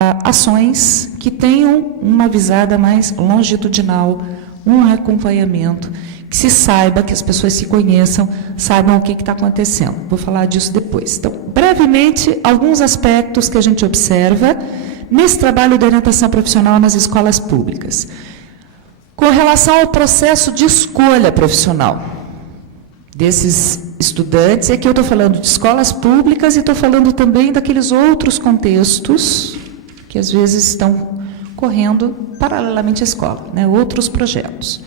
ações que tenham uma visada mais longitudinal, um acompanhamento, que se saiba, que as pessoas se conheçam, saibam o que está acontecendo. Vou falar disso depois. Então, brevemente, alguns aspectos que a gente observa nesse trabalho de orientação profissional nas escolas públicas. Com relação ao processo de escolha profissional desses estudantes, aqui eu estou falando de escolas públicas e estou falando também daqueles outros contextos que às vezes estão correndo paralelamente à escola, né, outros projetos.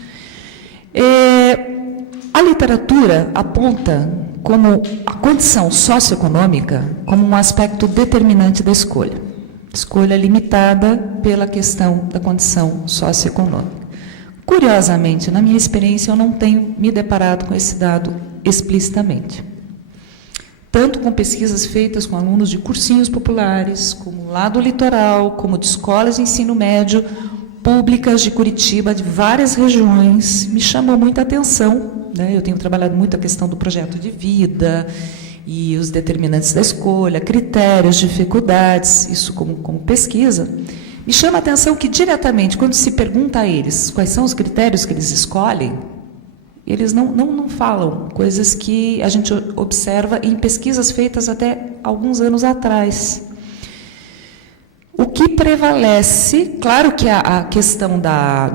A literatura aponta como a condição socioeconômica como um aspecto determinante da escolha. Escolha limitada pela questão da condição socioeconômica. Curiosamente, na minha experiência, eu não tenho me deparado com esse dado explicitamente. Tanto com pesquisas feitas com alunos de cursinhos populares, como lá do litoral, como de escolas de ensino médio, públicas de Curitiba, de várias regiões, me chamou muita atenção, né? Eu tenho trabalhado muito a questão do projeto de vida e os determinantes da escolha, critérios, dificuldades, isso como pesquisa. Me chama a atenção que, diretamente, quando se pergunta a eles quais são os critérios que eles escolhem, eles não falam coisas que a gente observa em pesquisas feitas até alguns anos atrás. O que prevalece, claro que a questão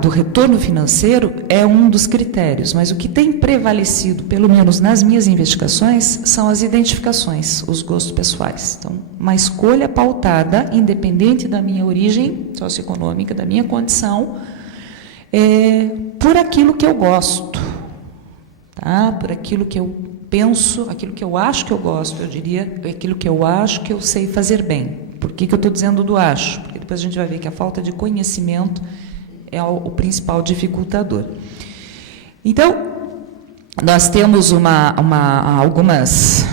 do retorno financeiro é um dos critérios, mas o que tem prevalecido, pelo menos nas minhas investigações, são as identificações, os gostos pessoais. Então, uma escolha pautada, independente da minha origem socioeconômica, da minha condição, por aquilo que eu gosto, tá? Por aquilo que eu penso, aquilo que eu acho que eu gosto, eu diria, aquilo que eu acho que eu sei fazer bem. Por que eu estou dizendo do acho? Porque depois a gente vai ver que a falta de conhecimento é o principal dificultador. Então, nós temos alguns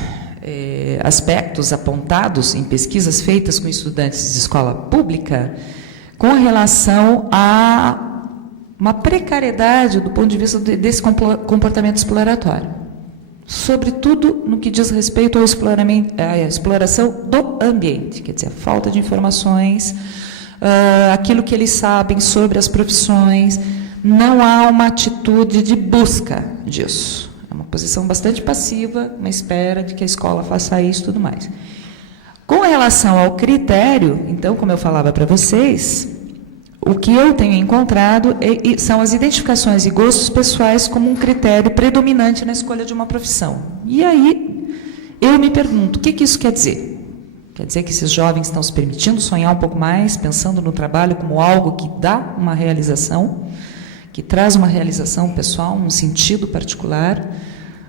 aspectos apontados em pesquisas feitas com estudantes de escola pública com relação a uma precariedade do ponto de vista desse comportamento exploratório. Sobretudo no que diz respeito à exploração do ambiente, quer dizer, a falta de informações, aquilo que eles sabem sobre as profissões, não há uma atitude de busca disso. É uma posição bastante passiva, uma espera de que a escola faça isso e tudo mais. Com relação ao critério, então, como eu falava para vocês, o que eu tenho encontrado são as identificações e gostos pessoais como um critério predominante na escolha de uma profissão. E aí, eu me pergunto, o que isso quer dizer? Quer dizer que esses jovens estão se permitindo sonhar um pouco mais, pensando no trabalho como algo que dá uma realização, que traz uma realização pessoal, um sentido particular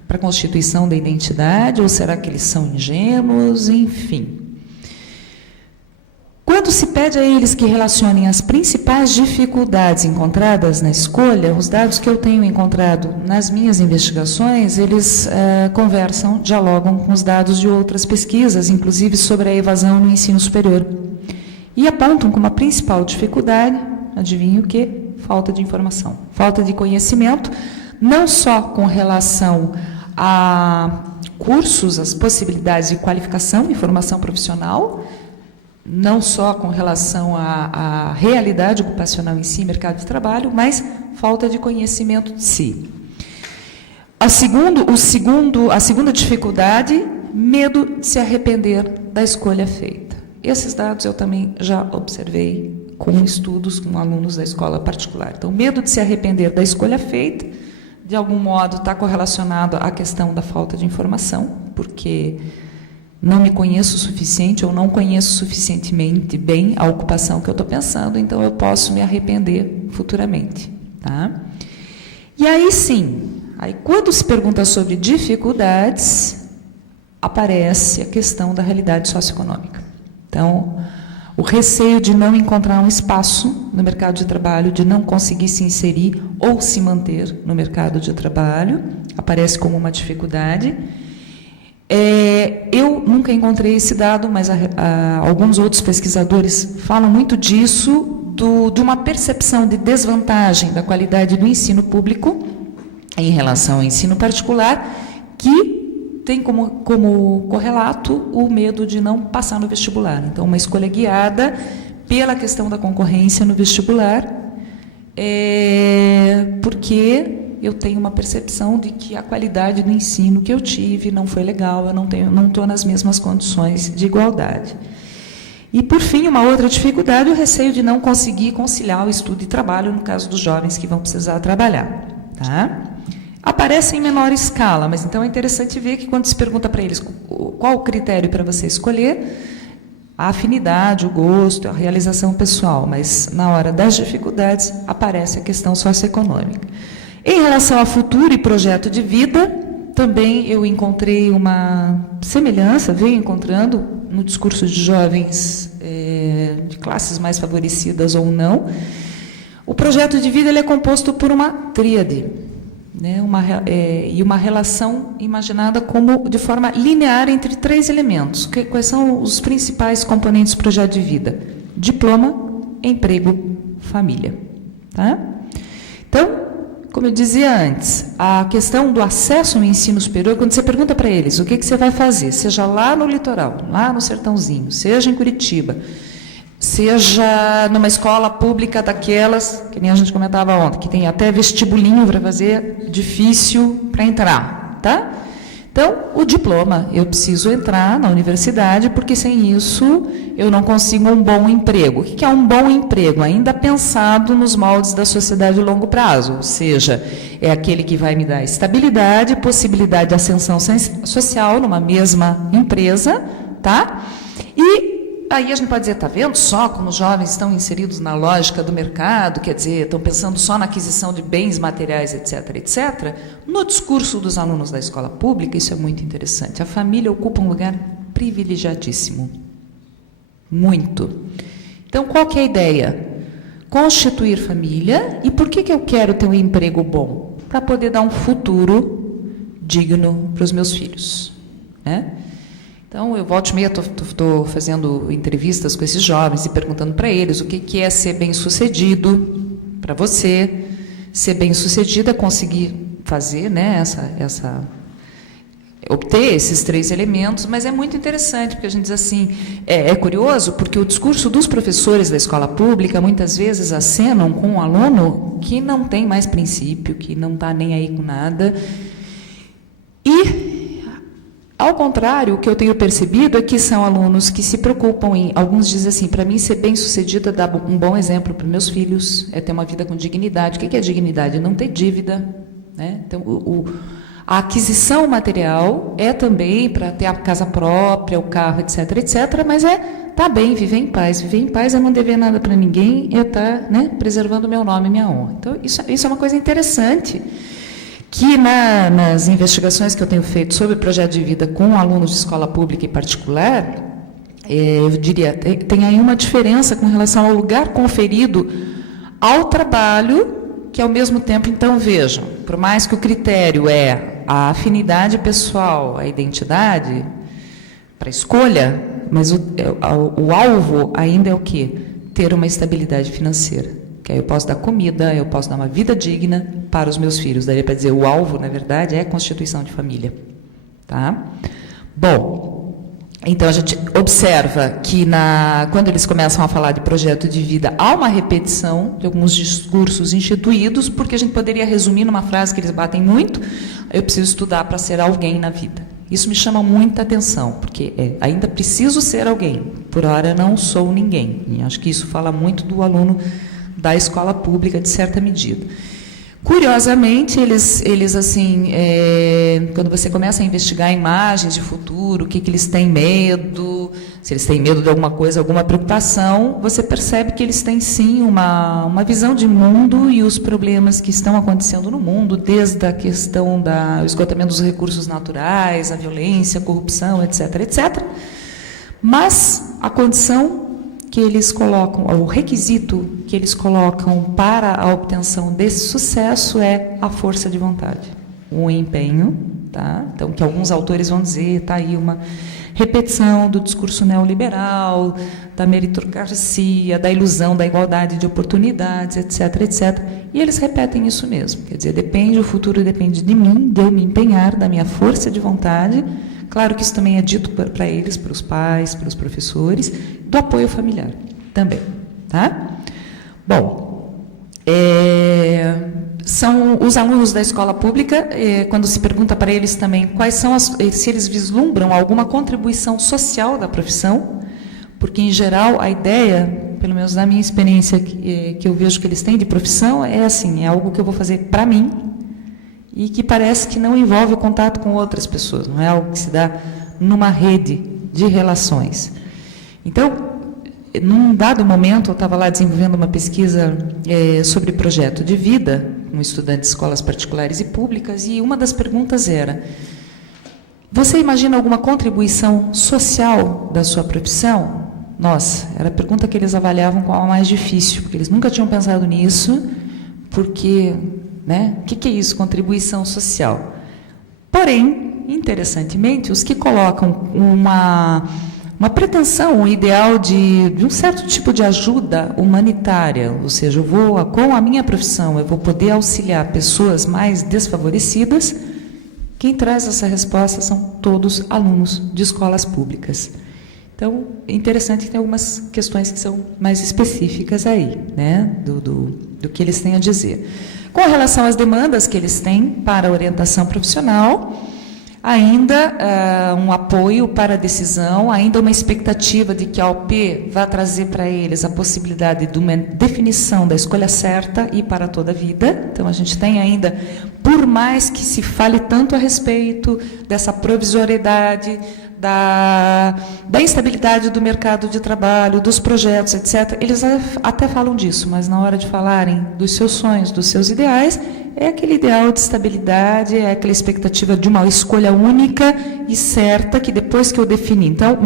para a constituição da identidade, ou será que eles são ingênuos? Enfim. Quando se pede a eles que relacionem as principais dificuldades encontradas na escolha, os dados que eu tenho encontrado nas minhas investigações, eles conversam, dialogam com os dados de outras pesquisas, inclusive sobre a evasão no ensino superior. E apontam como a principal dificuldade, adivinha o quê? Falta de informação, falta de conhecimento, não só com relação a cursos, as possibilidades de qualificação e formação profissional, não só com relação à realidade ocupacional em si, mercado de trabalho, mas falta de conhecimento de si. A segunda dificuldade, medo de se arrepender da escolha feita. Esses dados eu também já observei com estudos com alunos da escola particular. Então, medo de se arrepender da escolha feita, de algum modo está correlacionado à questão da falta de informação, porque não me conheço o suficiente ou não conheço suficientemente bem a ocupação que eu estou pensando, então eu posso me arrepender futuramente. Tá? E aí sim, quando se pergunta sobre dificuldades, aparece a questão da realidade socioeconômica. Então, o receio de não encontrar um espaço no mercado de trabalho, de não conseguir se inserir ou se manter no mercado de trabalho, aparece como uma dificuldade. Eu nunca encontrei esse dado, mas alguns outros pesquisadores falam muito disso, de uma percepção de desvantagem da qualidade do ensino público em relação ao ensino particular, que tem como correlato o medo de não passar no vestibular. Então, uma escolha guiada pela questão da concorrência no vestibular, porque eu tenho uma percepção de que a qualidade do ensino que eu tive não foi legal, eu não estou nas mesmas condições de igualdade. E, por fim, uma outra dificuldade, o receio de não conseguir conciliar o estudo e trabalho, no caso dos jovens que vão precisar trabalhar. Tá? Aparece em menor escala, mas então é interessante ver que quando se pergunta para eles qual o critério para você escolher, a afinidade, o gosto, a realização pessoal, mas na hora das dificuldades aparece a questão socioeconômica. Em relação a futuro e projeto de vida, também eu encontrei uma semelhança, venho encontrando no discurso de jovens de classes mais favorecidas ou não. O projeto de vida ele é composto por uma tríade, né, e uma relação imaginada como de forma linear entre 3 elementos. Quais são os principais componentes do projeto de vida? Diploma, emprego, família. Tá? Então, como eu dizia antes, a questão do acesso ao ensino superior, quando você pergunta para eles o que você vai fazer, seja lá no litoral, lá no sertãozinho, seja em Curitiba, seja numa escola pública daquelas, que nem a gente comentava ontem, que tem até vestibulinho para fazer, difícil para entrar, tá? Então, o diploma, eu preciso entrar na universidade, porque sem isso eu não consigo um bom emprego. O que é um bom emprego? Ainda pensado nos moldes da sociedade a longo prazo, ou seja, é aquele que vai me dar estabilidade, possibilidade de ascensão social numa mesma empresa, tá? E aí a gente pode dizer, está vendo só como os jovens estão inseridos na lógica do mercado, quer dizer, estão pensando só na aquisição de bens materiais, etc., etc. No discurso dos alunos da escola pública, isso é muito interessante. A família ocupa um lugar privilegiadíssimo. Muito. Então, qual que é a ideia? Constituir família. E por que eu quero ter um emprego bom? Para poder dar um futuro digno para os meus filhos, né? Então, eu volta e meia estou fazendo entrevistas com esses jovens e perguntando para eles o que é ser bem-sucedido para você. Ser bem-sucedido é conseguir fazer, né, obter esses 3 elementos, mas é muito interessante, porque a gente diz assim, é curioso, porque o discurso dos professores da escola pública muitas vezes acenam com um aluno que não tem mais princípio, que não está nem aí com nada. E ao contrário, o que eu tenho percebido é que são alunos que se preocupam em... Alguns dizem assim, para mim ser bem-sucedido é dar um bom exemplo para meus filhos, é ter uma vida com dignidade. O que é dignidade? Não ter dívida, né? Então, a aquisição material é também para ter a casa própria, o carro, etc., etc., mas tá bem, viver em paz. Viver em paz é não dever nada para ninguém, é estar, né, preservando o meu nome e minha honra. Então, isso é uma coisa interessante, que nas investigações que eu tenho feito sobre o projeto de vida com alunos de escola pública e particular, eu diria, tem aí uma diferença com relação ao lugar conferido ao trabalho, que ao mesmo tempo, então, vejam, por mais que o critério é a afinidade pessoal, a identidade, para a escolha, mas o alvo ainda é o quê? Ter uma estabilidade financeira. Que aí eu posso dar comida, eu posso dar uma vida digna para os meus filhos. Daria para dizer, o alvo, na verdade, é a constituição de família. Tá? Bom, então a gente observa que quando eles começam a falar de projeto de vida, há uma repetição de alguns discursos instituídos, porque a gente poderia resumir numa frase que eles batem muito, eu preciso estudar para ser alguém na vida. Isso me chama muita atenção, porque ainda preciso ser alguém, por hora não sou ninguém. E acho que isso fala muito do aluno da escola pública, de certa medida. Curiosamente, eles assim, quando você começa a investigar imagens de futuro, o que eles têm medo, se eles têm medo de alguma coisa, alguma preocupação, você percebe que eles têm, sim, uma visão de mundo e os problemas que estão acontecendo no mundo, desde a questão do esgotamento dos recursos naturais, a violência, a corrupção, etc., etc. Mas a condição que eles colocam, o requisito que eles colocam para a obtenção desse sucesso é a força de vontade, o empenho, tá? Então, que alguns autores vão dizer, está aí uma repetição do discurso neoliberal, da meritocracia, da ilusão da igualdade de oportunidades, etc., etc. E eles repetem isso mesmo, quer dizer, o futuro depende de mim, de eu me empenhar, da minha força de vontade. Claro que isso também é dito para eles, para os pais, para os professores, do apoio familiar também. tá? Bom, são os alunos da escola pública, quando se pergunta para eles também quais são se eles vislumbram alguma contribuição social da profissão, porque, em geral, a ideia, pelo menos na minha experiência que eu vejo que eles têm de profissão, é assim, é algo que eu vou fazer para mim e que parece que não envolve o contato com outras pessoas, não é algo que se dá numa rede de relações. Então, num dado momento, eu estava lá desenvolvendo uma pesquisa sobre projeto de vida, com estudantes de escolas particulares e públicas, e uma das perguntas era: você imagina alguma contribuição social da sua profissão? Nossa, era a pergunta que eles avaliavam como a mais difícil, porque eles nunca tinham pensado nisso, porque, né, o que é isso, contribuição social? Porém, interessantemente, os que colocam uma pretensão, um ideal de um certo tipo de ajuda humanitária, ou seja, com a minha profissão, eu vou poder auxiliar pessoas mais desfavorecidas, quem traz essa resposta são todos alunos de escolas públicas. Então, é interessante que tem algumas questões que são mais específicas aí, né, do que eles têm a dizer. Com relação às demandas que eles têm para a orientação profissional, ainda um apoio para a decisão, ainda uma expectativa de que a OP vá trazer para eles a possibilidade de uma definição da escolha certa e para toda a vida. Então, a gente tem ainda, por mais que se fale tanto a respeito dessa provisoriedade, da instabilidade do mercado de trabalho, dos projetos, etc., eles até falam disso, mas na hora de falarem dos seus sonhos, dos seus ideais, é aquele ideal de estabilidade, é aquela expectativa de uma escolha única e certa, que depois que eu defini. Então,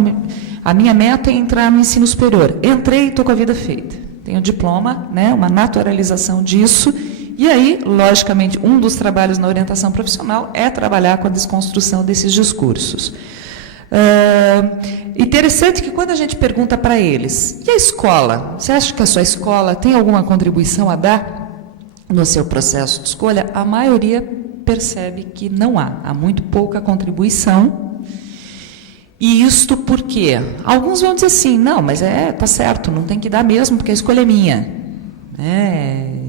a minha meta é entrar no ensino superior. Entrei e estou com a vida feita. Tenho diploma, né, uma naturalização disso. E aí, logicamente, um dos trabalhos na orientação profissional é trabalhar com a desconstrução desses discursos. Interessante que quando a gente pergunta para eles, e a escola? Você acha que a sua escola tem alguma contribuição a dar no seu processo de escolha? A maioria percebe que não há muito pouca contribuição. E isto por quê? Alguns vão dizer assim, não, mas tá certo, não tem que dar mesmo, porque a escolha é minha.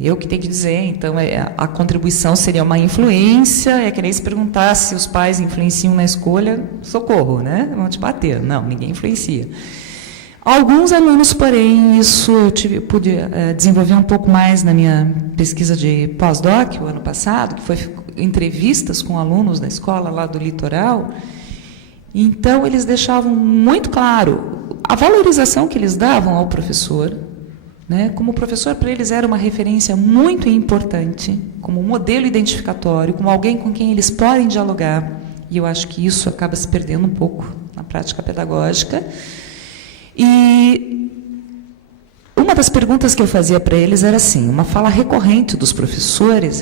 Eu que tenho que dizer, então a contribuição seria uma influência, é que nem se perguntar se os pais influenciam na escolha, socorro, né? Vão te bater. Não, ninguém influencia. Alguns alunos, porém, isso eu pude desenvolver um pouco mais na minha pesquisa de pós-doc, o ano passado, que foi entrevistas com alunos da escola lá do litoral. Então, eles deixavam muito claro a valorização que eles davam ao professor, né? Como o professor, para eles, era uma referência muito importante, como um modelo identificatório, como alguém com quem eles podem dialogar, e eu acho que isso acaba se perdendo um pouco na prática pedagógica. E uma das perguntas que eu fazia para eles era assim, uma fala recorrente dos professores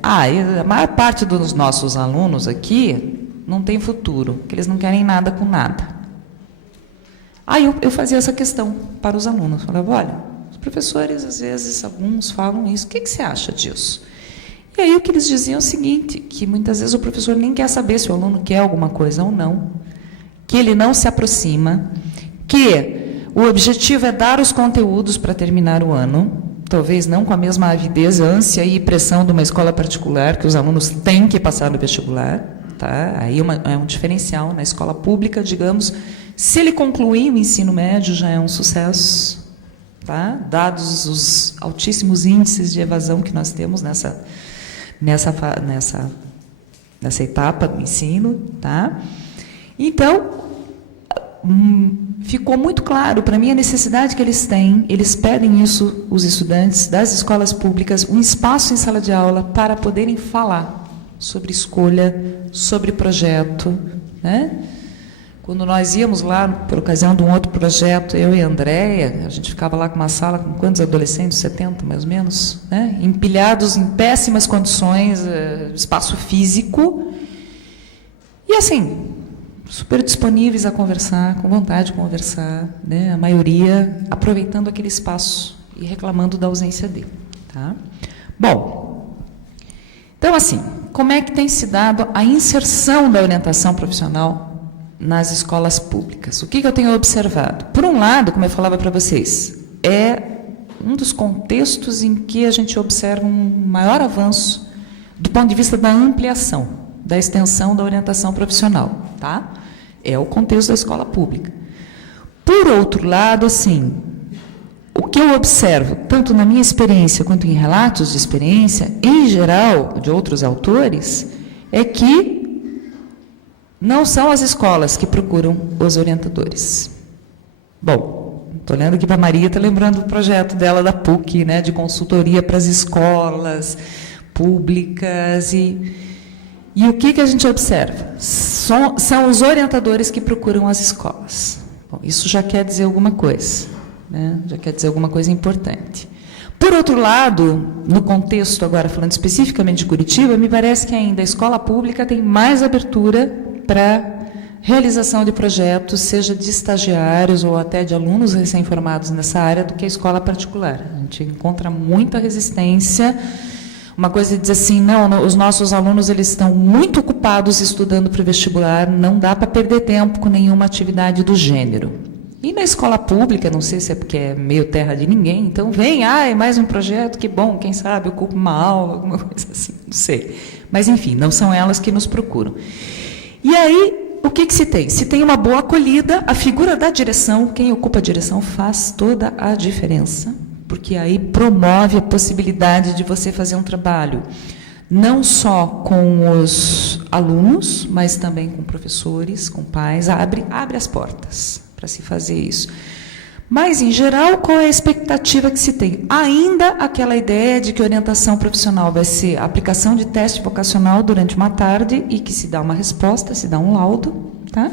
a maior parte dos nossos alunos aqui não tem futuro, que eles não querem nada com nada. Aí eu fazia essa questão para os alunos, falava, olha, professores, às vezes, alguns falam isso. O que você acha disso? E aí o que eles diziam é o seguinte, que muitas vezes o professor nem quer saber se o aluno quer alguma coisa ou não, que ele não se aproxima, que o objetivo é dar os conteúdos para terminar o ano, talvez não com a mesma avidez, ânsia e pressão de uma escola particular, que os alunos têm que passar no vestibular, tá? Aí é um diferencial. Na escola pública, digamos, se ele concluir o ensino médio, já é um sucesso. Tá? Dados os altíssimos índices de evasão que nós temos nessa etapa do ensino. Tá? Então, ficou muito claro para mim a necessidade que eles têm, eles pedem isso, os estudantes das escolas públicas, um espaço em sala de aula para poderem falar sobre escolha, sobre projeto, né? Quando nós íamos lá, por ocasião de um outro projeto, eu e a Andréia, a gente ficava lá com uma sala com quantos adolescentes? 70, mais ou menos, né? Empilhados em péssimas condições, espaço físico, e assim, super disponíveis a conversar, com vontade de conversar, né? A maioria aproveitando aquele espaço e reclamando da ausência dele. Tá? Bom, então assim, como é que tem se dado a inserção da orientação profissional nas escolas públicas? O que eu tenho observado? Por um lado, como eu falava para vocês, um dos contextos em que a gente observa um maior avanço do ponto de vista da ampliação, da extensão da orientação profissional, tá? É o contexto da escola pública. Por outro lado, assim, o que eu observo, tanto na minha experiência quanto em relatos de experiência, em geral, de outros autores, é que não são as escolas que procuram os orientadores. Bom, estou olhando aqui para a Maria, está lembrando do projeto dela da PUC, né, de consultoria para as escolas públicas. E o que a gente observa? São os orientadores que procuram as escolas. Bom, isso já quer dizer alguma coisa, né? Já quer dizer alguma coisa importante. Por outro lado, no contexto, agora falando especificamente de Curitiba, me parece que ainda a escola pública tem mais abertura para realização de projetos, seja de estagiários ou até de alunos recém-formados nessa área, do que a escola particular. A gente encontra muita resistência. Uma coisa é dizer assim, não, os nossos alunos eles estão muito ocupados estudando para o vestibular, não dá para perder tempo com nenhuma atividade do gênero. E na escola pública, não sei se é porque é meio terra de ninguém, então vem, é mais um projeto, que bom, quem sabe ocupa uma aula, alguma coisa assim, não sei. Mas, enfim, não são elas que nos procuram. E aí, o que se tem? Se tem uma boa acolhida, a figura da direção, quem ocupa a direção faz toda a diferença, porque aí promove a possibilidade de você fazer um trabalho não só com os alunos, mas também com professores, com pais, abre as portas para se fazer isso. Mas, em geral, qual é a expectativa que se tem? Ainda aquela ideia de que orientação profissional vai ser a aplicação de teste vocacional durante uma tarde e que se dá uma resposta, se dá um laudo, tá?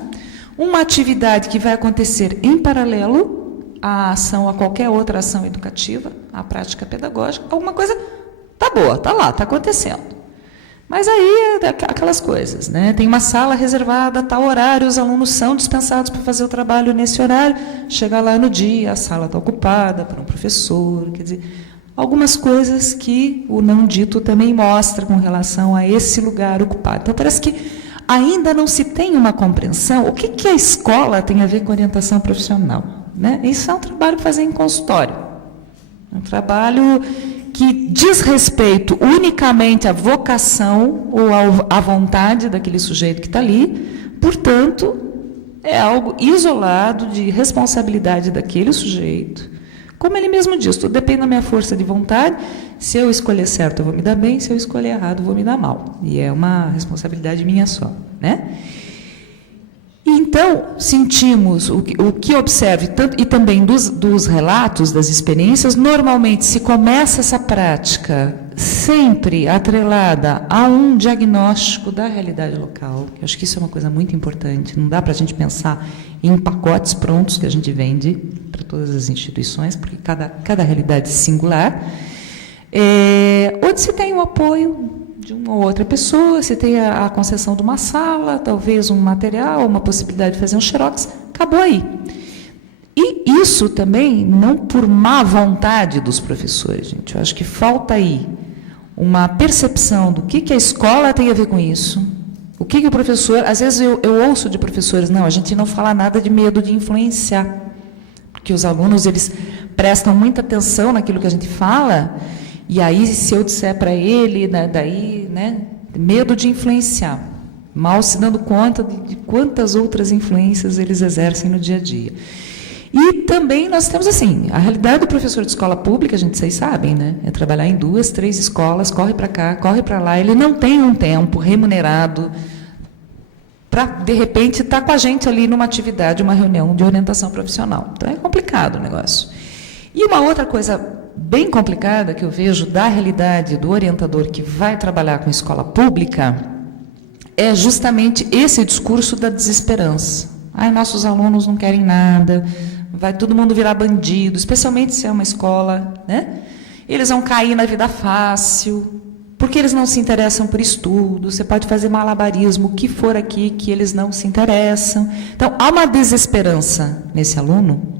Uma atividade que vai acontecer em paralelo à ação, a qualquer outra ação educativa, à prática pedagógica, alguma coisa tá boa, tá lá, tá acontecendo. Mas aí é aquelas coisas, né? Tem uma sala reservada a tal horário, os alunos são dispensados para fazer o trabalho nesse horário, chega lá no dia, a sala está ocupada por um professor, quer dizer, algumas coisas que o não dito também mostra com relação a esse lugar ocupado. Então, parece que ainda não se tem uma compreensão. O que a escola tem a ver com orientação profissional, né? Isso é um trabalho para fazer em consultório, um trabalho que diz respeito unicamente à vocação ou à vontade daquele sujeito que está ali, portanto, é algo isolado de responsabilidade daquele sujeito. Como ele mesmo diz, tudo depende da minha força de vontade, se eu escolher certo eu vou me dar bem, se eu escolher errado eu vou me dar mal. E é uma responsabilidade minha só, né? Então, sentimos, o que observe, tanto, e também dos relatos, das experiências, normalmente se começa essa prática sempre atrelada a um diagnóstico da realidade local. Eu acho que isso é uma coisa muito importante, não dá para a gente pensar em pacotes prontos que a gente vende para todas as instituições, porque cada realidade é singular, onde se tem o apoio de uma ou outra pessoa, se tem a concessão de uma sala, talvez um material, uma possibilidade de fazer um xerox, acabou aí. E isso também não por má vontade dos professores, gente. Eu acho que falta aí uma percepção do que a escola tem a ver com isso, o que o professor... Às vezes eu ouço de professores, não, a gente não fala nada de medo de influenciar, porque os alunos eles prestam muita atenção naquilo que a gente fala. E aí, se eu disser para ele, daí, né, medo de influenciar, mal se dando conta de quantas outras influências eles exercem no dia a dia. E também nós temos, assim, a realidade do professor de escola pública, vocês sabem, né, é trabalhar em 2, 3 escolas, corre para cá, corre para lá, ele não tem um tempo remunerado para, de repente, estar com a gente ali numa atividade, uma reunião de orientação profissional. Então, é complicado o negócio. E uma outra coisa bem complicada que eu vejo da realidade do orientador que vai trabalhar com escola pública é justamente esse discurso da desesperança. Nossos alunos não querem nada, vai todo mundo virar bandido, especialmente se é uma escola, né? Eles vão cair na vida fácil, porque eles não se interessam por estudo, você pode fazer malabarismo, o que for aqui, que eles não se interessam. Então, há uma desesperança nesse aluno,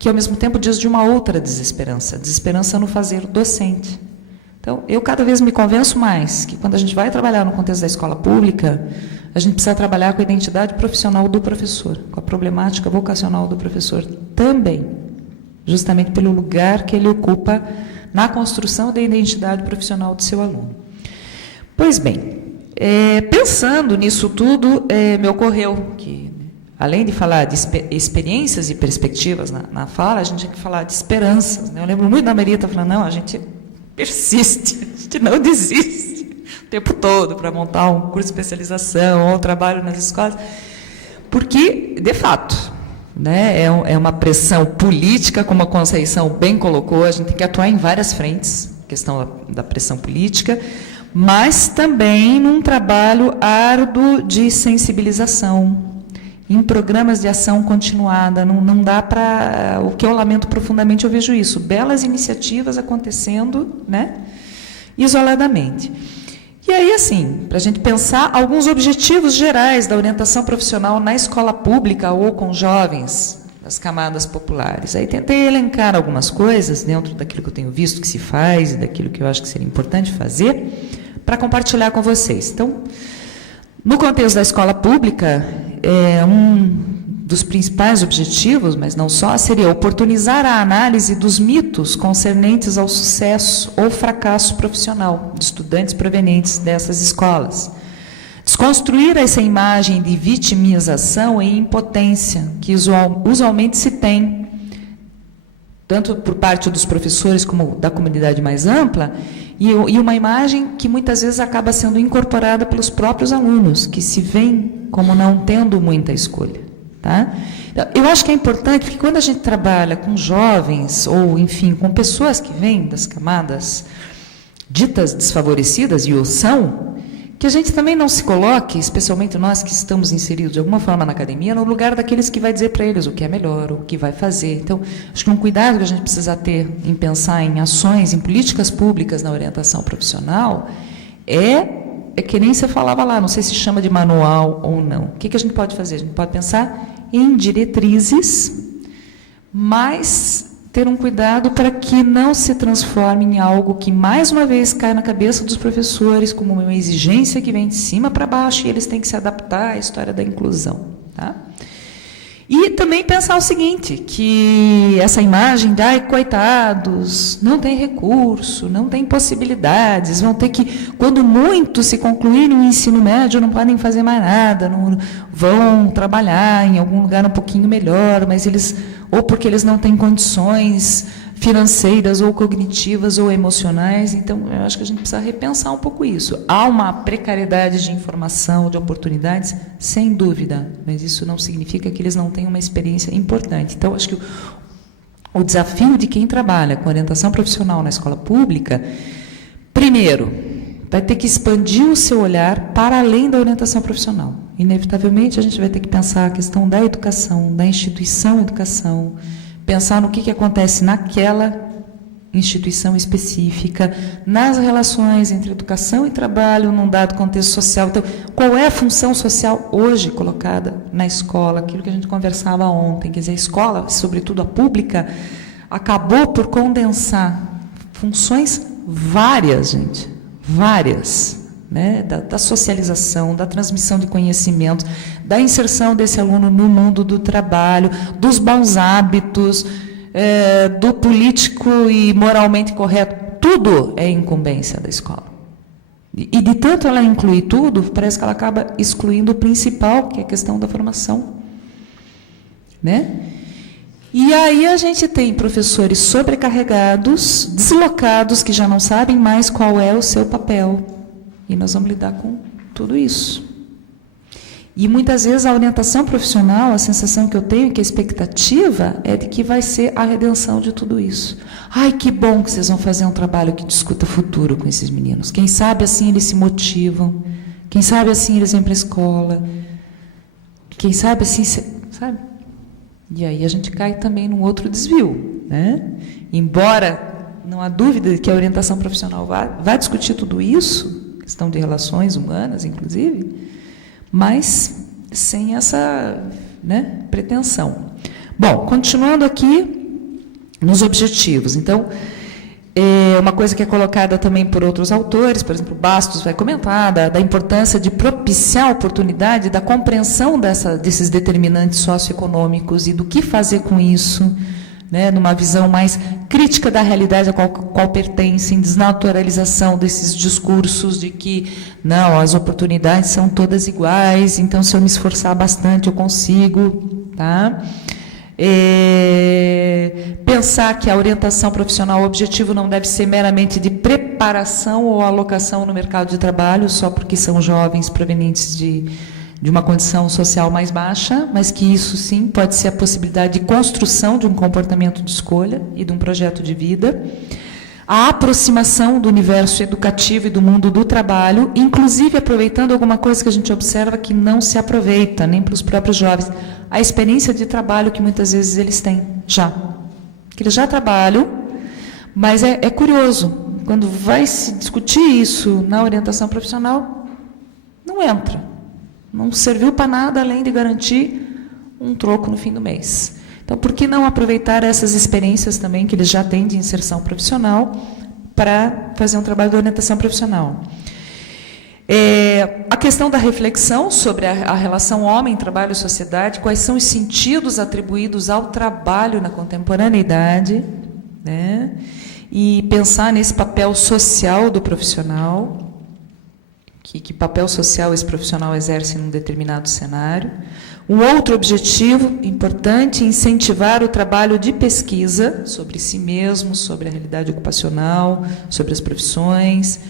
que ao mesmo tempo diz de uma outra desesperança, desesperança no fazer docente. Então, eu cada vez me convenço mais que quando a gente vai trabalhar no contexto da escola pública, a gente precisa trabalhar com a identidade profissional do professor, com a problemática vocacional do professor também. justamente pelo lugar que ele ocupa na construção da identidade profissional do seu aluno. Pois bem, pensando nisso tudo, me ocorreu que, além de falar de experiências e perspectivas na fala, a gente tinha que falar de esperanças, né? Eu lembro muito da Marita falando, não, a gente persiste, a gente não desiste o tempo todo para montar um curso de especialização ou um trabalho nas escolas, porque, de fato, né, é uma pressão política, como a Conceição bem colocou, a gente tem que atuar em várias frentes, questão da pressão política, mas também num trabalho árduo de sensibilização, em programas de ação continuada. Não dá para... O que eu lamento profundamente, eu vejo isso, belas iniciativas acontecendo, né, isoladamente. E aí, assim, para a gente pensar alguns objetivos gerais da orientação profissional na escola pública ou com jovens das camadas populares. Aí tentei elencar algumas coisas dentro daquilo que eu tenho visto que se faz e daquilo que eu acho que seria importante fazer para compartilhar com vocês. Então, no contexto da escola pública, um dos principais objetivos, mas não só, seria oportunizar a análise dos mitos concernentes ao sucesso ou fracasso profissional de estudantes provenientes dessas escolas. Desconstruir essa imagem de vitimização e impotência que usualmente se tem, tanto por parte dos professores como da comunidade mais ampla, e uma imagem que muitas vezes acaba sendo incorporada pelos próprios alunos, que se veem como não tendo muita escolha. Tá? Eu acho que é importante, porque quando a gente trabalha com jovens, ou, enfim, com pessoas que vêm das camadas ditas desfavorecidas, e o são, que a gente também não se coloque, especialmente nós que estamos inseridos de alguma forma na academia, no lugar daqueles que vai dizer para eles o que é melhor, o que vai fazer. Então, acho que um cuidado que a gente precisa ter em pensar em ações, em políticas públicas na orientação profissional, é que nem você falava lá, não sei se chama de manual ou não. O que a gente pode fazer? A gente pode pensar em diretrizes, mas ter um cuidado para que não se transforme em algo que, mais uma vez, cai na cabeça dos professores como uma exigência que vem de cima para baixo e eles têm que se adaptar à história da inclusão. Tá? E também pensar o seguinte, que essa imagem de, ai, coitados, não tem recurso, não tem possibilidades, vão ter que, quando muito se concluírem o ensino médio, não podem fazer mais nada, não vão trabalhar em algum lugar um pouquinho melhor, mas eles, ou porque eles não têm condições financeiras, ou cognitivas, ou emocionais. Então, eu acho que a gente precisa repensar um pouco isso. Há uma precariedade de informação, de oportunidades, sem dúvida, mas isso não significa que eles não tenham uma experiência importante. Então, acho que o desafio de quem trabalha com orientação profissional na escola pública, primeiro, vai ter que expandir o seu olhar para além da orientação profissional. Inevitavelmente, a gente vai ter que pensar a questão da educação, da instituição educação, pensar no que acontece naquela instituição específica, nas relações entre educação e trabalho, num dado contexto social. Então, qual é a função social hoje colocada na escola? Aquilo que a gente conversava ontem, quer dizer, a escola, sobretudo a pública, acabou por condensar funções várias, gente, várias, né? Da socialização, da transmissão de conhecimento, da inserção desse aluno no mundo do trabalho, dos bons hábitos, do político e moralmente correto. Tudo é incumbência da escola. E de tanto ela incluir tudo, parece que ela acaba excluindo o principal, que é a questão da formação. Né? E aí a gente tem professores sobrecarregados, deslocados, que já não sabem mais qual é o seu papel. E nós vamos lidar com tudo isso. E muitas vezes a orientação profissional, a sensação que eu tenho, que a expectativa é de que vai ser a redenção de tudo isso. Ai, que bom que vocês vão fazer um trabalho que discuta futuro com esses meninos. Quem sabe assim eles se motivam, quem sabe assim eles vêm para a escola, quem sabe assim, sabe? E aí a gente cai também num outro desvio, né? Embora não há dúvida de que a orientação profissional vai discutir tudo isso, questão de relações humanas, inclusive, mas sem essa, né, pretensão. Bom, continuando aqui nos objetivos. Então, uma coisa que é colocada também por outros autores, por exemplo, Bastos vai comentar da importância de propiciar a oportunidade da compreensão desses determinantes socioeconômicos e do que fazer com isso, né, numa visão mais crítica da realidade a qual pertencem, desnaturalização desses discursos de que, não, as oportunidades são todas iguais, então, se eu me esforçar bastante, eu consigo. Tá? Pensar que a orientação profissional, o objetivo não deve ser meramente de preparação ou alocação no mercado de trabalho, só porque são jovens provenientes de uma condição social mais baixa, mas que isso, sim, pode ser a possibilidade de construção de um comportamento de escolha e de um projeto de vida. A aproximação do universo educativo e do mundo do trabalho, inclusive aproveitando alguma coisa que a gente observa que não se aproveita, nem para os próprios jovens, a experiência de trabalho que muitas vezes eles têm já. Que eles já trabalham, mas é curioso, quando vai se discutir isso na orientação profissional, não entra. Não serviu para nada além de garantir um troco no fim do mês. Então, por que não aproveitar essas experiências também que eles já têm de inserção profissional para fazer um trabalho de orientação profissional? A questão da reflexão sobre a relação homem, trabalho e sociedade, quais são os sentidos atribuídos ao trabalho na contemporaneidade, né? E pensar nesse papel social do profissional, que papel social esse profissional exerce num determinado cenário. Um outro objetivo importante, incentivar o trabalho de pesquisa sobre si mesmo, sobre a realidade ocupacional, sobre as profissões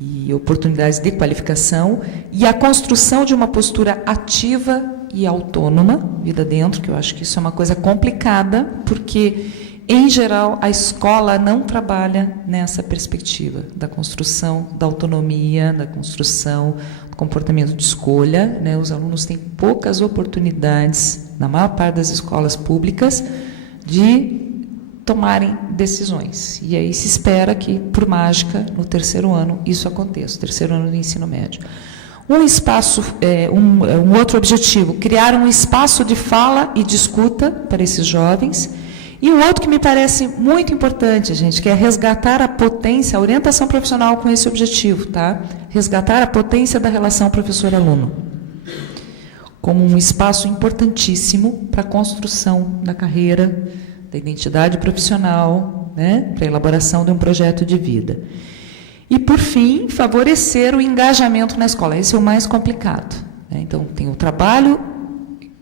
e oportunidades de qualificação, e a construção de uma postura ativa e autônoma, vida dentro, que eu acho que isso é uma coisa complicada, porque, em geral, a escola não trabalha nessa perspectiva da construção da autonomia, da construção do comportamento de escolha, né? Os alunos têm poucas oportunidades, na maior parte das escolas públicas, de tomarem decisões. E aí se espera que, por mágica, no terceiro ano, isso aconteça, terceiro ano do ensino médio. Um espaço, um outro objetivo, criar um espaço de fala e de escuta para esses jovens. E o outro que me parece muito importante, gente, que é resgatar a potência, a orientação profissional com esse objetivo, tá? Resgatar a potência da relação professor-aluno, como um espaço importantíssimo para a construção da carreira, da identidade profissional, né? Para a elaboração de um projeto de vida. E, por fim, favorecer o engajamento na escola. Esse é o mais complicado, né? Então, tem o trabalho,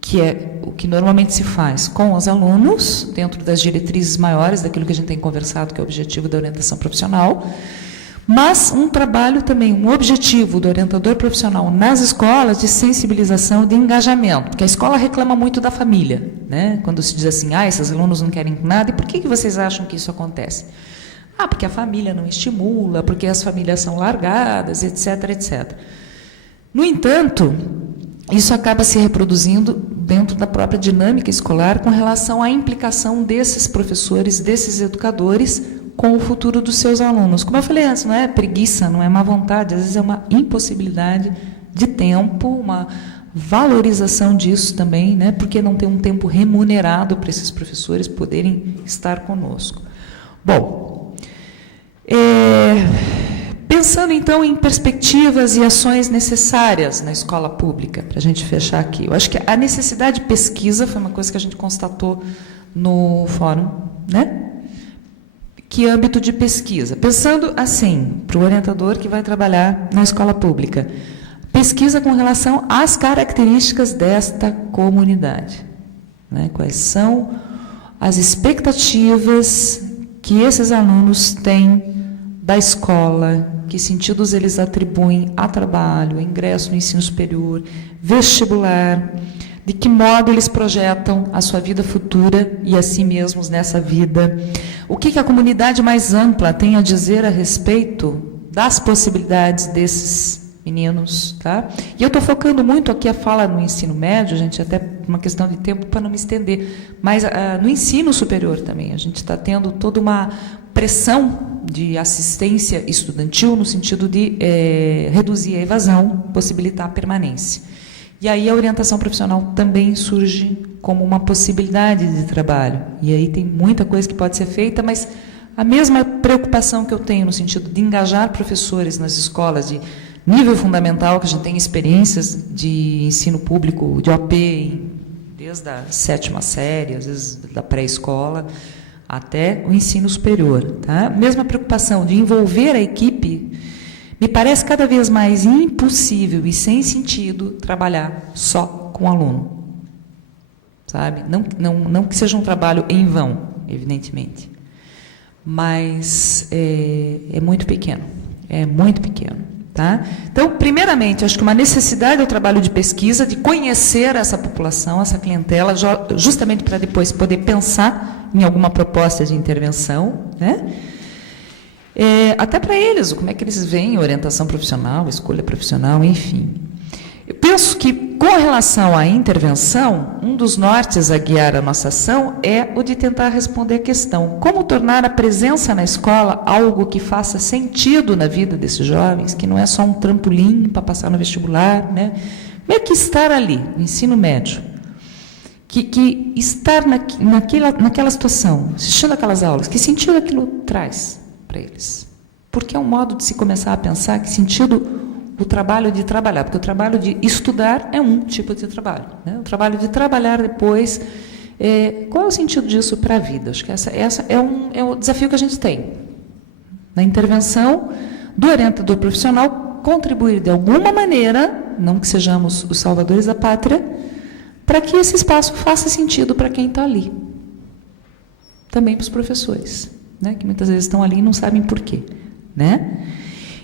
que é o que normalmente se faz com os alunos, dentro das diretrizes maiores daquilo que a gente tem conversado, que é o objetivo da orientação profissional, mas um trabalho também, um objetivo do orientador profissional nas escolas de sensibilização, de engajamento, porque a escola reclama muito da família, né? Quando se diz assim, esses alunos não querem nada, e por que vocês acham que isso acontece? Porque a família não estimula, porque as famílias são largadas, etc, etc. No entanto, isso acaba se reproduzindo dentro da própria dinâmica escolar com relação à implicação desses professores, desses educadores com o futuro dos seus alunos. Como eu falei antes, não é preguiça, não é má vontade, às vezes é uma impossibilidade de tempo, uma valorização disso também, né? Porque não tem um tempo remunerado para esses professores poderem estar conosco. Bom, pensando então em perspectivas e ações necessárias na escola pública, para a gente fechar aqui, eu acho que a necessidade de pesquisa foi uma coisa que a gente constatou no fórum, né? Que âmbito de pesquisa? Pensando assim, para o orientador que vai trabalhar na escola pública, pesquisa com relação às características desta comunidade, né? Quais são as expectativas que esses alunos têm da escola, que sentidos eles atribuem a trabalho, ingresso no ensino superior, vestibular, de que modo eles projetam a sua vida futura e a si mesmos nessa vida. O que a comunidade mais ampla tem a dizer a respeito das possibilidades desses meninos, tá? E eu estou focando muito aqui a fala no ensino médio, gente, até uma questão de tempo para não me estender, mas no ensino superior também, a gente está tendo toda uma pressão de assistência estudantil no sentido de reduzir a evasão, possibilitar a permanência. E aí a orientação profissional também surge como uma possibilidade de trabalho. E aí tem muita coisa que pode ser feita, mas a mesma preocupação que eu tenho no sentido de engajar professores nas escolas de nível fundamental, que a gente tem experiências de ensino público, de OP, desde a 7ª série, às vezes da pré-escola, até o ensino superior. Tá? Mesma preocupação de envolver a equipe, me parece cada vez mais impossível e sem sentido trabalhar só com o aluno. Sabe? Não que seja um trabalho em vão, evidentemente, mas é muito pequeno. É muito pequeno. Tá? Então, primeiramente, acho que uma necessidade é o trabalho de pesquisa, de conhecer essa população, essa clientela, justamente para depois poder pensar em alguma proposta de intervenção, né? Até para eles, como é que eles veem orientação profissional, escolha profissional, enfim. Eu penso que, com relação à intervenção, um dos nortes a guiar a nossa ação é o de tentar responder a questão: como tornar a presença na escola algo que faça sentido na vida desses jovens, que não é só um trampolim para passar no vestibular, né? Como é que estar ali, no ensino médio, que estar naquela situação, assistindo aquelas aulas, que sentido aquilo traz para eles? Porque é um modo de se começar a pensar que sentido o trabalho de trabalhar, porque o trabalho de estudar é um tipo de trabalho, né? O trabalho de trabalhar depois, qual é o sentido disso para a vida? Acho que essa é o desafio que a gente tem. Na intervenção do orientador profissional, contribuir de alguma maneira, não que sejamos os salvadores da pátria, para que esse espaço faça sentido para quem está ali. Também para os professores, né? Que muitas vezes estão ali e não sabem por quê, né?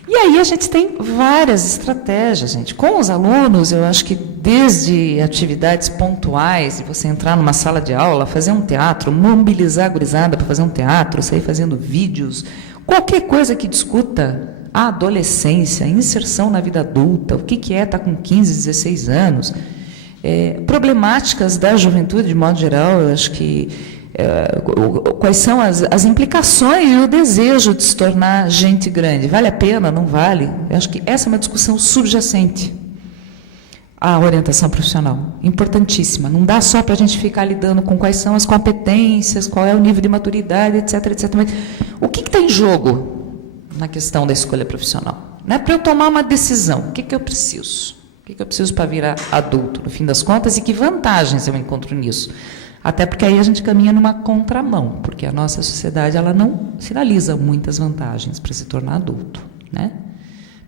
E aí a gente tem várias estratégias, gente. Com os alunos, eu acho que desde atividades pontuais, de você entrar numa sala de aula, fazer um teatro, mobilizar a gurizada para fazer um teatro, sair fazendo vídeos, qualquer coisa que discuta a adolescência, a inserção na vida adulta, o que é estar com 15, 16 anos, problemáticas da juventude de modo geral, eu acho que quais são as implicações e o desejo de se tornar gente grande. Vale a pena? Não vale? Eu acho que essa é uma discussão subjacente à orientação profissional, importantíssima. Não dá só para a gente ficar lidando com quais são as competências, qual é o nível de maturidade, etc, etc. Mas o que está em jogo na questão da escolha profissional? Né? Para eu tomar uma decisão, o que eu preciso? O que eu preciso para virar adulto, no fim das contas, e que vantagens eu encontro nisso? Até porque aí a gente caminha numa contramão, porque a nossa sociedade ela não sinaliza muitas vantagens para se tornar adulto, né?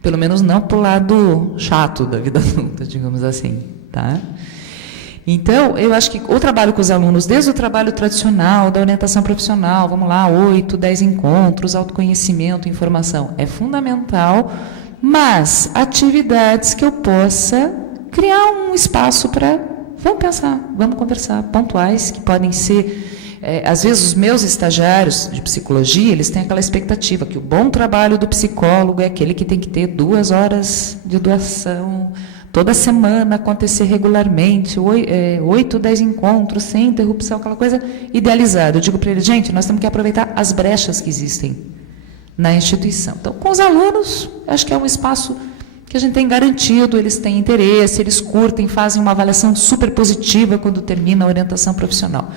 Pelo menos não para o lado chato da vida adulta, digamos assim, tá? Então, eu acho que o trabalho com os alunos, desde o trabalho tradicional, da orientação profissional, vamos lá, 8, 10 encontros, autoconhecimento, informação, é fundamental, mas atividades que eu possa criar um espaço para... Vamos pensar, vamos conversar, pontuais, que podem ser... às vezes, os meus estagiários de psicologia, eles têm aquela expectativa que o bom trabalho do psicólogo é aquele que tem que ter 2 horas de doação, toda semana, acontecer regularmente, 8, 10 encontros, sem interrupção, aquela coisa idealizada. Eu digo para eles, gente, nós temos que aproveitar as brechas que existem na instituição. Então, com os alunos, acho que é um espaço... que a gente tem garantido, eles têm interesse, eles curtem, fazem uma avaliação super positiva quando termina a orientação profissional.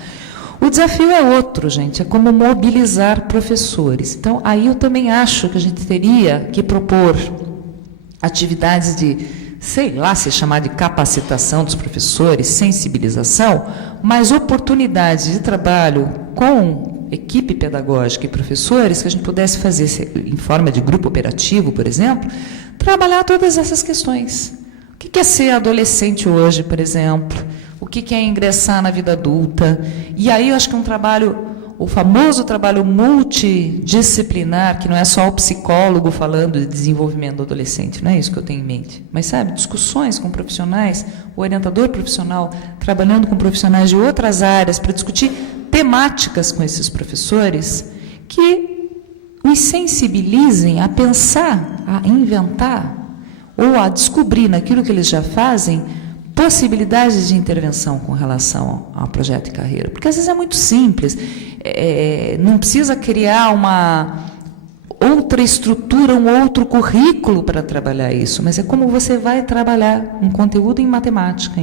O desafio é outro, gente, é como mobilizar professores. Então, aí eu também acho que a gente teria que propor atividades de, sei lá, se chamar de capacitação dos professores, sensibilização, mas oportunidades de trabalho com equipe pedagógica e professores, que a gente pudesse fazer em forma de grupo operativo, por exemplo, trabalhar todas essas questões. O que é ser adolescente hoje, por exemplo? O que é ingressar na vida adulta? E aí eu acho que é um trabalho, o famoso trabalho multidisciplinar, que não é só o psicólogo falando de desenvolvimento do adolescente, não é isso que eu tenho em mente. Mas, sabe, discussões com profissionais, o orientador profissional trabalhando com profissionais de outras áreas para discutir temáticas com esses professores que os sensibilizem a pensar, a inventar ou a descobrir naquilo que eles já fazem possibilidades de intervenção com relação ao projeto de carreira. Porque às vezes é muito simples, não precisa criar uma outra estrutura, um outro currículo para trabalhar isso, mas é como você vai trabalhar um conteúdo em matemática,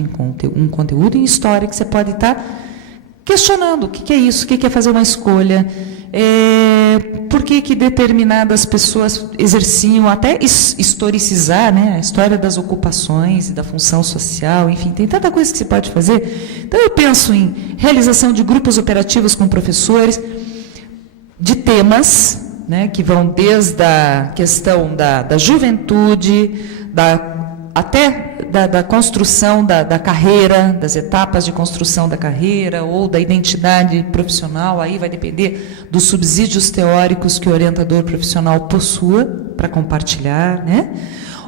um conteúdo em história, que você pode estar questionando o que é isso, o que é fazer uma escolha, por que determinadas pessoas exerciam, até historicizar, né, a história das ocupações e da função social, enfim, tem tanta coisa que se pode fazer. Então, eu penso em realização de grupos operativos com professores, de temas, né, que vão desde a questão da juventude, até da construção da carreira, das etapas de construção da carreira, ou da identidade profissional, aí vai depender dos subsídios teóricos que o orientador profissional possua para compartilhar, né?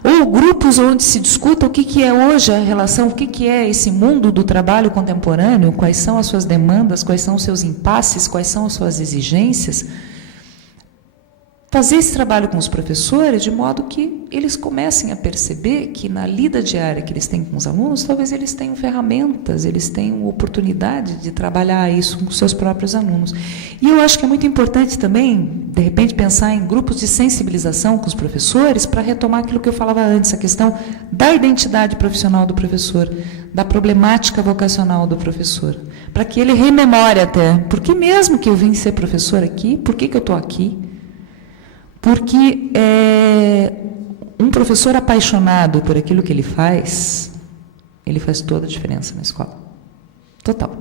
Ou grupos onde se discuta o que é hoje a relação, o que é esse mundo do trabalho contemporâneo, quais são as suas demandas, quais são os seus impasses, quais são as suas exigências. Fazer esse trabalho com os professores de modo que eles comecem a perceber que na lida diária que eles têm com os alunos, talvez eles tenham ferramentas, eles tenham oportunidade de trabalhar isso com os seus próprios alunos. E eu acho que é muito importante também, de repente, pensar em grupos de sensibilização com os professores para retomar aquilo que eu falava antes, a questão da identidade profissional do professor, da problemática vocacional do professor, para que ele rememore até, por que mesmo que eu vim ser professor aqui, por que eu estou aqui? Porque um professor apaixonado por aquilo que ele faz toda a diferença na escola. Total.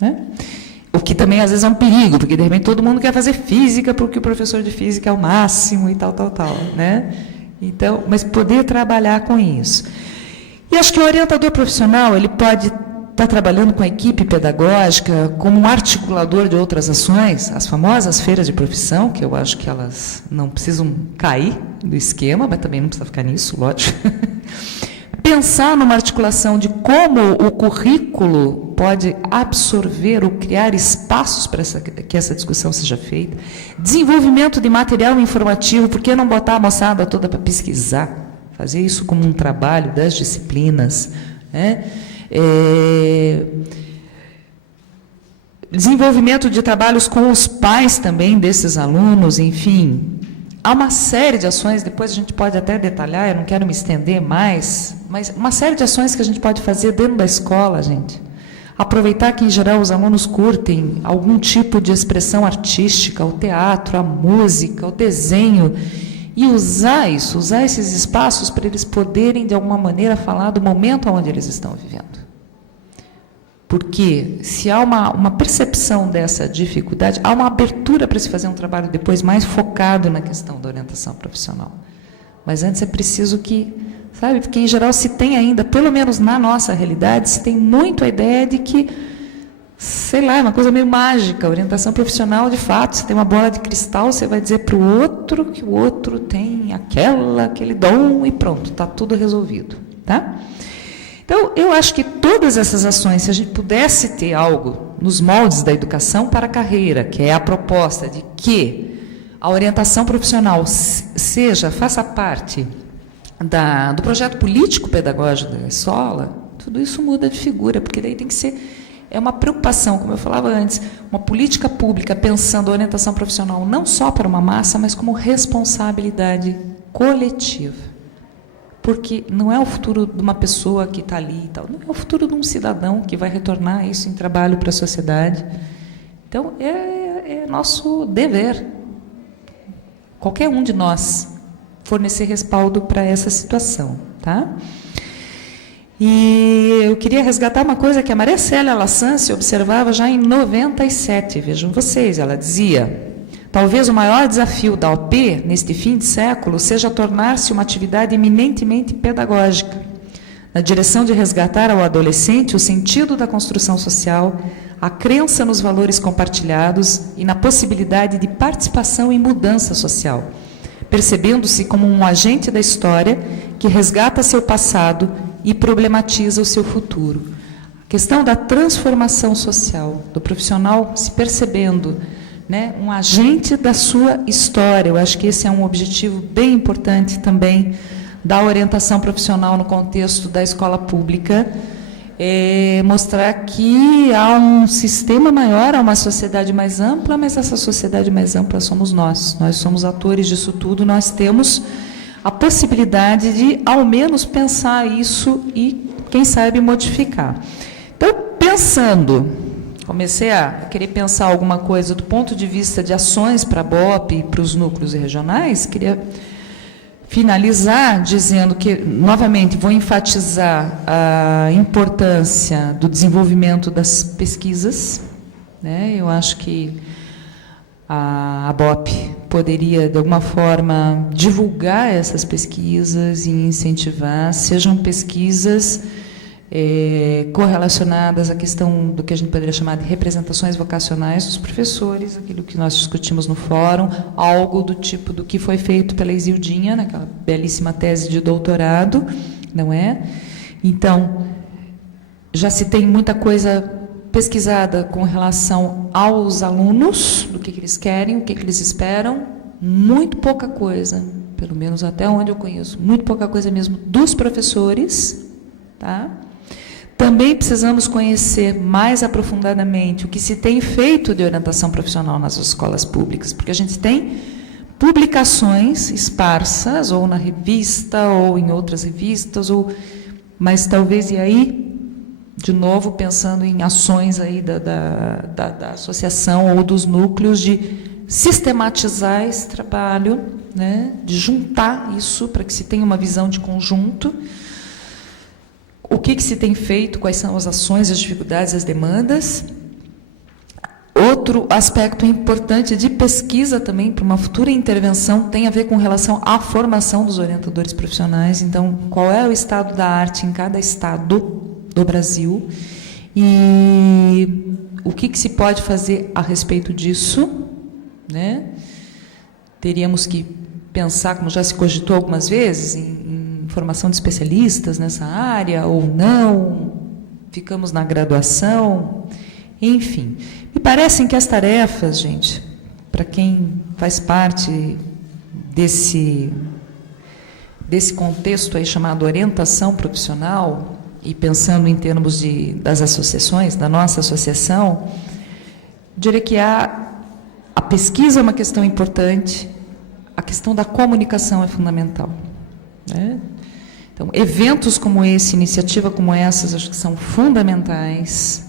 Né? O que também, às vezes, é um perigo, porque, de repente, todo mundo quer fazer física, porque o professor de física é o máximo e tal. Né? Então, mas poder trabalhar com isso. E acho que o orientador profissional, ele pode estar trabalhando com a equipe pedagógica como um articulador de outras ações, as famosas feiras de profissão, que eu acho que elas não precisam cair do esquema, mas também não precisa ficar nisso, lógico. Pensar numa articulação de como o currículo pode absorver ou criar espaços para que essa discussão seja feita. Desenvolvimento de material informativo, por que não botar a moçada toda para pesquisar? Fazer isso como um trabalho das disciplinas, né? Desenvolvimento de trabalhos com os pais também desses alunos, enfim. Há uma série de ações, depois a gente pode até detalhar, eu não quero me estender mais, mas uma série de ações que a gente pode fazer dentro da escola, gente. Aproveitar que, em geral, os alunos curtem algum tipo de expressão artística, o teatro, a música, o desenho, e usar isso, usar esses espaços para eles poderem, de alguma maneira, falar do momento onde eles estão vivendo. Porque se há uma percepção dessa dificuldade, há uma abertura para se fazer um trabalho depois mais focado na questão da orientação profissional. Mas antes é preciso que, sabe, porque em geral se tem ainda, pelo menos na nossa realidade, se tem muito a ideia de que, sei lá, é uma coisa meio mágica, a orientação profissional, de fato, você tem uma bola de cristal, você vai dizer para o outro que o outro tem aquele dom e pronto, está tudo resolvido, tá? Então, eu acho que todas essas ações, se a gente pudesse ter algo nos moldes da educação para a carreira, que é a proposta de que a orientação profissional faça parte do projeto político-pedagógico da escola, tudo isso muda de figura, porque daí tem que ser, uma preocupação, como eu falava antes, uma política pública pensando a orientação profissional não só para uma massa, mas como responsabilidade coletiva. Porque não é o futuro de uma pessoa que está ali e tal, não é o futuro de um cidadão que vai retornar isso em trabalho para a sociedade. Então, é nosso dever, qualquer um de nós, fornecer respaldo para essa situação. Tá? E eu queria resgatar uma coisa que a Maria Célia Lassance observava já em 97, vejam vocês, ela dizia: talvez o maior desafio da OP, neste fim de século, seja tornar-se uma atividade eminentemente pedagógica, na direção de resgatar ao adolescente o sentido da construção social, a crença nos valores compartilhados e na possibilidade de participação e mudança social, percebendo-se como um agente da história que resgata seu passado e problematiza o seu futuro. A questão da transformação social, do profissional se percebendo, né, um agente da sua história. Eu acho que esse é um objetivo bem importante também da orientação profissional no contexto da escola pública, mostrar que há um sistema maior, há uma sociedade mais ampla, mas essa sociedade mais ampla somos nós somos atores disso tudo, nós temos a possibilidade de, ao menos, pensar isso e, quem sabe, modificar. Então, comecei a querer pensar alguma coisa do ponto de vista de ações para a BOP e para os núcleos regionais. Queria finalizar dizendo que, novamente, vou enfatizar a importância do desenvolvimento das pesquisas, né? Eu acho que a ABOP poderia, de alguma forma, divulgar essas pesquisas e incentivar, sejam pesquisas correlacionadas à questão do que a gente poderia chamar de representações vocacionais dos professores, aquilo que nós discutimos no fórum, algo do tipo do que foi feito pela Isildinha, naquela belíssima tese de doutorado, não é? Então, já se tem muita coisa pesquisada com relação aos alunos, do que eles querem, o que eles esperam, muito pouca coisa, pelo menos até onde eu conheço, muito pouca coisa mesmo dos professores, tá? Também precisamos conhecer mais aprofundadamente o que se tem feito de orientação profissional nas escolas públicas, porque a gente tem publicações esparsas, ou na revista, ou em outras revistas, mas talvez, e aí, de novo, pensando em ações aí da associação ou dos núcleos de sistematizar esse trabalho, né, de juntar isso para que se tenha uma visão de conjunto. O que se tem feito, quais são as ações, as dificuldades, as demandas. Outro aspecto importante de pesquisa também, para uma futura intervenção, tem a ver com relação à formação dos orientadores profissionais. Então, qual é o estado da arte em cada estado do Brasil e o que se pode fazer a respeito disso, né? Teríamos que pensar, como já se cogitou algumas vezes, em formação de especialistas nessa área, ou não, ficamos na graduação, enfim. Me parecem que as tarefas, gente, para quem faz parte desse contexto aí chamado orientação profissional, e pensando em termos das associações, da nossa associação, diria que a pesquisa é uma questão importante, a questão da comunicação é fundamental, né? Então, eventos como esse, iniciativa como essas, acho que são fundamentais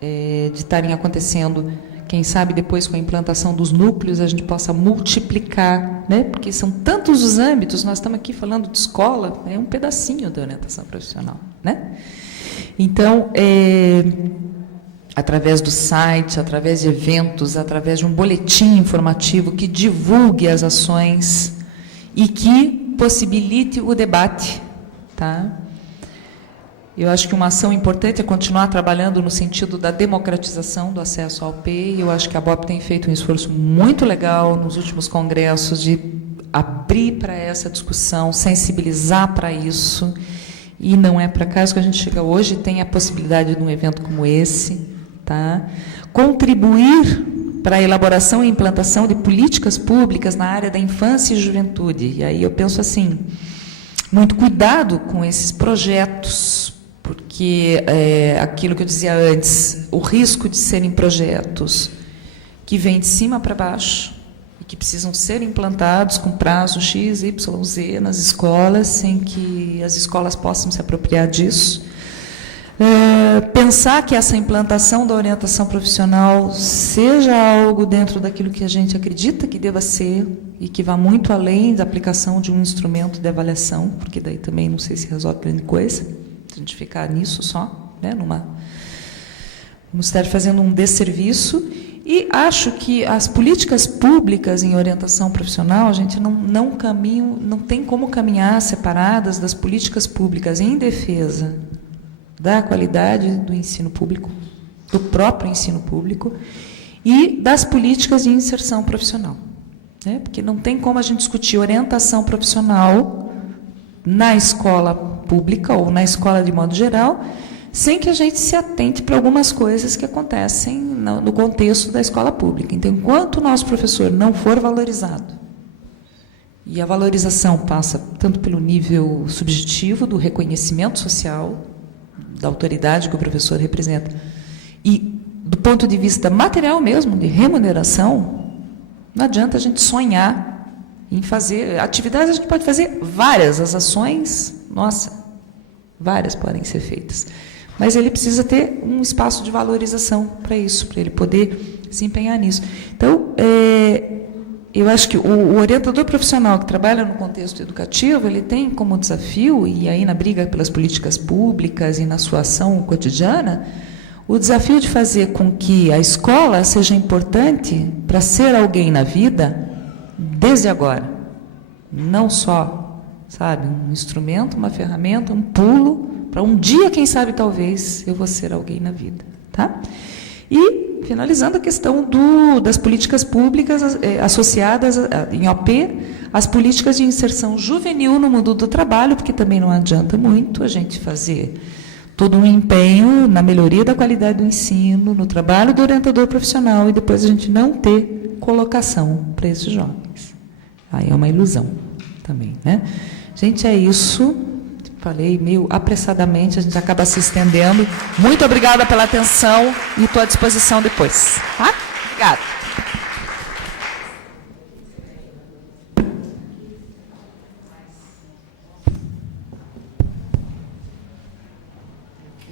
de estarem acontecendo. Quem sabe depois, com a implantação dos núcleos, a gente possa multiplicar, né? Porque são tantos os âmbitos, nós estamos aqui falando de escola, é um pedacinho da orientação profissional, né? Então, através do site, através de eventos, através de um boletim informativo que divulgue as ações e que possibilite o debate, tá? Eu acho que uma ação importante é continuar trabalhando no sentido da democratização do acesso ao AUP. Eu acho que a ABOP tem feito um esforço muito legal nos últimos congressos de abrir para essa discussão, sensibilizar para isso, e não é por acaso que a gente chega hoje e tem a possibilidade de um evento como esse, tá? Contribuir para a elaboração e implantação de políticas públicas na área da infância e juventude. E aí eu penso assim, muito cuidado com esses projetos, porque aquilo que eu dizia antes, o risco de serem projetos que vêm de cima para baixo e que precisam ser implantados com prazo X, Y, Z nas escolas, sem que as escolas possam se apropriar disso. Pensar que essa implantação da orientação profissional seja algo dentro daquilo que a gente acredita que deva ser e que vá muito além da aplicação de um instrumento de avaliação, porque daí também não sei se resolve grande coisa, se a gente ficar nisso só, né, vamos estar fazendo um desserviço. E acho que as políticas públicas em orientação profissional, a gente não tem como caminhar separadas das políticas públicas em defesa da qualidade do ensino público, do próprio ensino público, e das políticas de inserção profissional, né? Porque não tem como a gente discutir orientação profissional na escola pública ou na escola de modo geral, sem que a gente se atente para algumas coisas que acontecem no contexto da escola pública. Então, enquanto o nosso professor não for valorizado, e a valorização passa tanto pelo nível subjetivo do reconhecimento social, da autoridade que o professor representa, e do ponto de vista material mesmo, de remuneração, não adianta a gente sonhar em fazer atividades. A gente pode fazer várias, as ações, nossa, várias podem ser feitas, mas ele precisa ter um espaço de valorização para isso, para ele poder se empenhar nisso. Então, eu acho que o orientador profissional que trabalha no contexto educativo, ele tem como desafio, e aí na briga pelas políticas públicas e na sua ação cotidiana, O desafio de fazer com que a escola seja importante para ser alguém na vida desde agora. Não só, sabe, um instrumento, uma ferramenta, um pulo, para um dia, quem sabe, talvez, eu vou ser alguém na vida. Tá? E, finalizando a questão das políticas públicas associadas em OP, as políticas de inserção juvenil no mundo do trabalho, porque também não adianta muito a gente fazer todo um empenho na melhoria da qualidade do ensino, no trabalho do orientador profissional, e depois a gente não ter colocação para esses jovens. Aí é uma ilusão também, né? Gente, é isso. Falei meio apressadamente, a gente acaba se estendendo. Muito obrigada pela atenção e estou à disposição depois. Tá? Obrigada.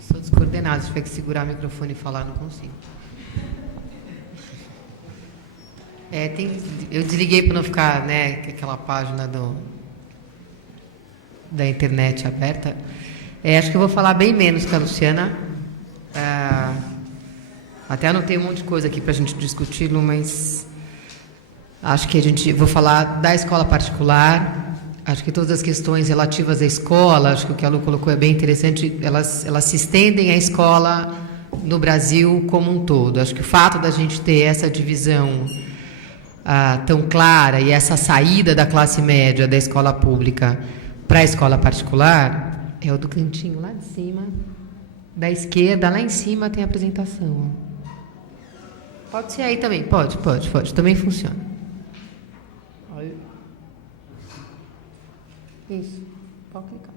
Sou descoordenada, se tiver que segurar o microfone e falar, não consigo. Eu desliguei para não ficar, né, aquela página da internet aberta. Acho que eu vou falar bem menos que a Luciana. Até anotei um monte de coisa aqui para a gente discutir, Lu, mas acho que vou falar da escola particular. Acho que todas as questões relativas à escola, acho que o que a Lu colocou é bem interessante, elas se estendem à escola no Brasil como um todo. Acho que o fato da gente ter essa divisão tão clara e essa saída da classe média da escola pública para a escola particular é o do cantinho lá de cima, da esquerda, lá em cima tem a apresentação. Pode ser aí também, pode, também funciona. Isso, pode clicar.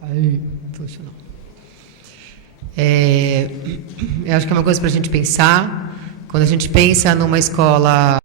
Aí, funcionou. Eu acho que é uma coisa para a gente pensar. Quando a gente pensa numa escola